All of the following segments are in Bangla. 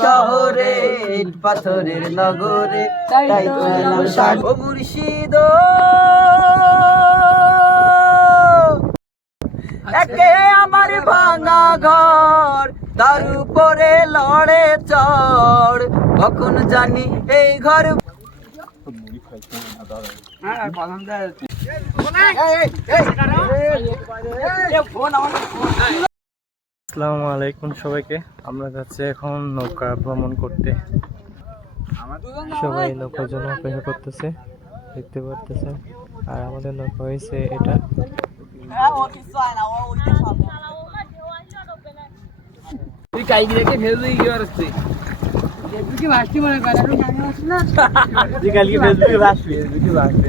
শহরে পাথরের নগরে তাই তো এলাম মুর্শিদ একে আমার ভাঙা ঘর তার উপরে লড়ে চড় কখন জানি এই ঘর আসসালামু আলাইকুম সবাইকে। আমরা যাচ্ছি এখন নৌকা ভ্রমণ করতে। সবাই নৌকার জন্য অপেক্ষা করতেছে দেখতে পারতেছে আর আমাদের নৌকা হয়েছে এটা। কালকে ফেসবুকে ভাসবি ফেসবুকে ভাসবি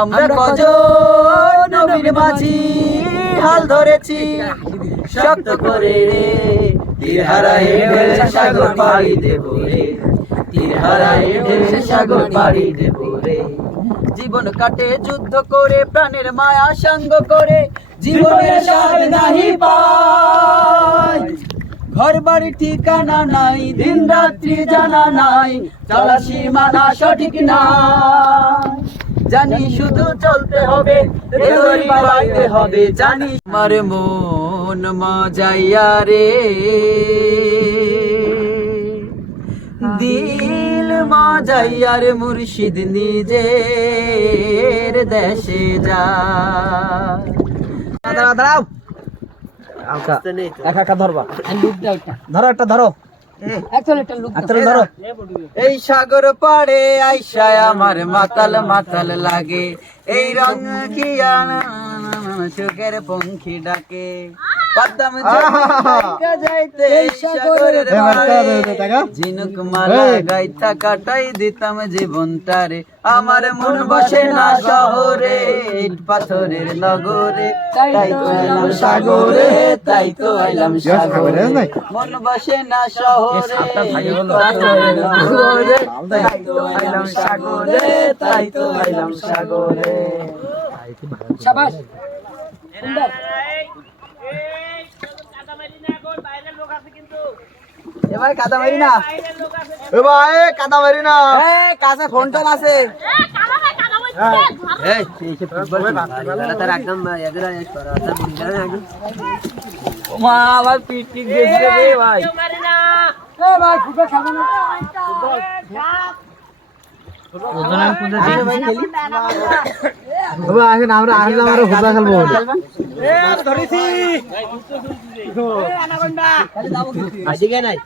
আমরা কজন নবীর মাঝি? হাল ধরেছি। শক্ত করে রে। তীর হারা এই সাগর পাড়ি দেব রে। তীর হারা এই সাগর পাড়ি দেব রে। জীবন কাটে যুদ্ধ করে প্রাণের মায়া সঙ্গ করে। জীবনের স্বাদ নাহি পাই ঘর বাড়ি ঠিকানা নাই দিন রাত্রি জানা নাই চলা সীমানা সঠিক না জানি শুধু চলতে হবে রেলই বাড়াইতে হবে জানি আমার মন মজাইয়া রে। দিল মজাইয়া রে মুর্শিদ নিজের দেশে যা। দাঁড়াও দাঁড়াও। একা একা ধরবা। ধরো একটা। ধরো একটা ধরো। এই সাগর পাড়ে আইসায় আমার মাতাল মাতাল লাগে। এই রং কি সুখের পঙ্খি ডাকে। ঝিনুক মালা গাইতা কাটাই দিতাম জীবনটারে। আমার মন বসে না শহরে ইট পাথরের নগরে। তাই তো এলাম সাগরে তাই তো এলাম সাগরে। মন বসে না শহরে ইট পাথরের নগরে। তাই তো এলাম সাগরে তাই তো এলাম সাগরে। এবার কাদা মারি না। এ ভাই কাদা মারি না। এ কাছে ফোন টোন আছে। আবার পিট পিট গেছে রে ভাই। আরে ভাই খেলি। বাবা এখন আমরা আসলাম আর হুদা খেলব। বাজিকে নাই?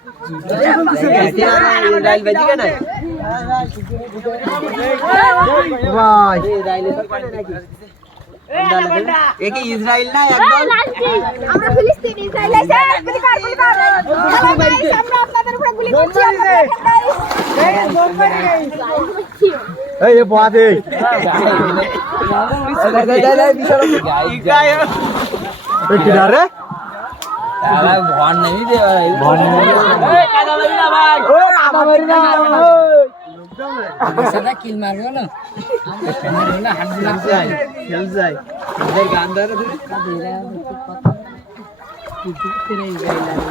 রাইল বাজিকে নাই ভাই এ কি ইসরায়েল না একদম আমরা ফিলিস্তিন ইসরায়েল এসে গুলি কর গুলি কর হ্যালো গাইস আমরা আপনাদের উপরে গুলি করছি আপনাদের এই এ বাদে এই কিনা রে ভন নেই। ভন নেই। না না কিল মারবো না। না খেল যাই গান ধরে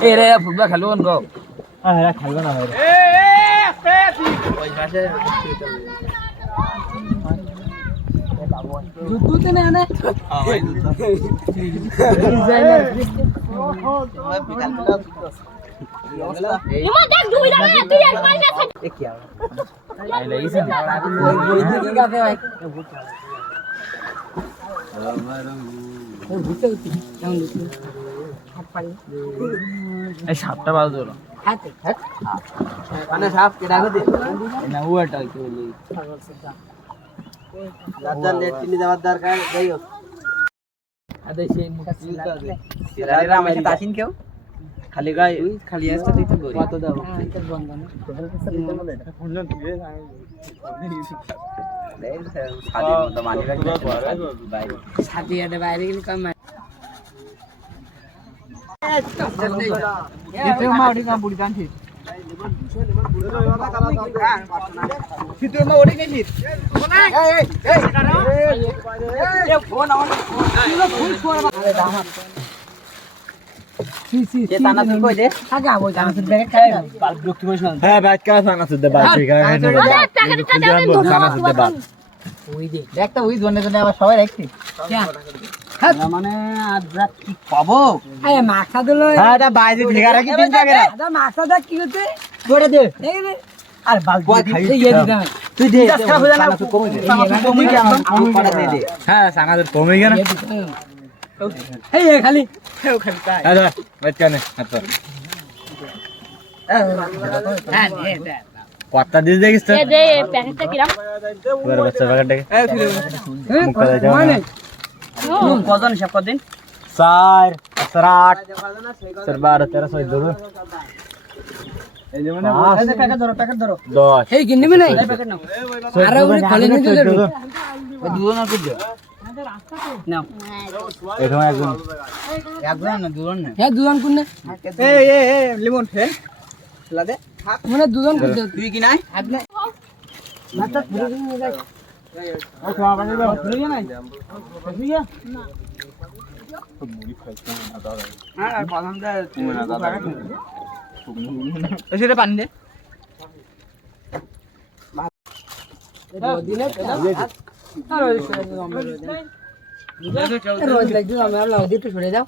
এ রে ফুটবল খেলব গো? হ্যাঁ না ভাই। ওই পাশে। যুদ্ধতে না না ইমা দেখ দুই দাঁড়া তুই এক মাইল না এই সাতটা বাজে ধরো হাতে মানে সাপ কেডা গতি না ওটা কি বলি। দাদা লেট্রিনে যাওয়ার দরকার যাইও আদে সেই মুখ চিন্তা দে সিরারা মাইতে তাসিন কেউ খালি গায়ে খালি আসতে দিতে কত দাও স্বাধীন মতো মানি ব্যাগ বাইরে সাথে একটা বাইরে গেলে কম মার যে টানা তুই কই দে আগা হ্যাঁ ওই জন্য জন্য আবার সবাই রাখছি মানে আর কি পাবো? আরে মাখা দিলো হ্যাঁ এটা বাইরে ভেগা রাখি তিন জায়গা রে আদা দা কি হচ্ছে। করে দে। আর বাল এই তুই দে খারাপ না। তুই কমই দে। কমই কে আমার আমার পাড়া দিয়ে দে। হ্যাঁ সাঙ্গাদের কমে গেল। এই এই খালি। বাইত কানে হ্যাঁ দে দে কত্তা দিয়ে দেখিস তো। এ দে প্যাকেটটা কিরাম? বাচ্চা মানে না। কজন হিসাব কদিন চার চার আট চার বারো তেরো চোদ্দ পাঁচ, প্যাকেট ধরো প্যাকেট ধরো। দশ এই কিনে মে নাই প্যাকেট নাও। চোদ্দ আরে ওরে বাজে, খালি আগে নিয়ে চলে চোদ্দ। ওই দুজন আর কুদ্দো নাও। এরকম একজন। একজন না দুজন না। হ্যাঁ দুজন কোনে এই এই এই লিমন হে। লাদে মানে দুজন তুই কি নাই? সেটা পানি দে রোজ লাগবে আমরা লাউ দিয়ে একটু সরে যাও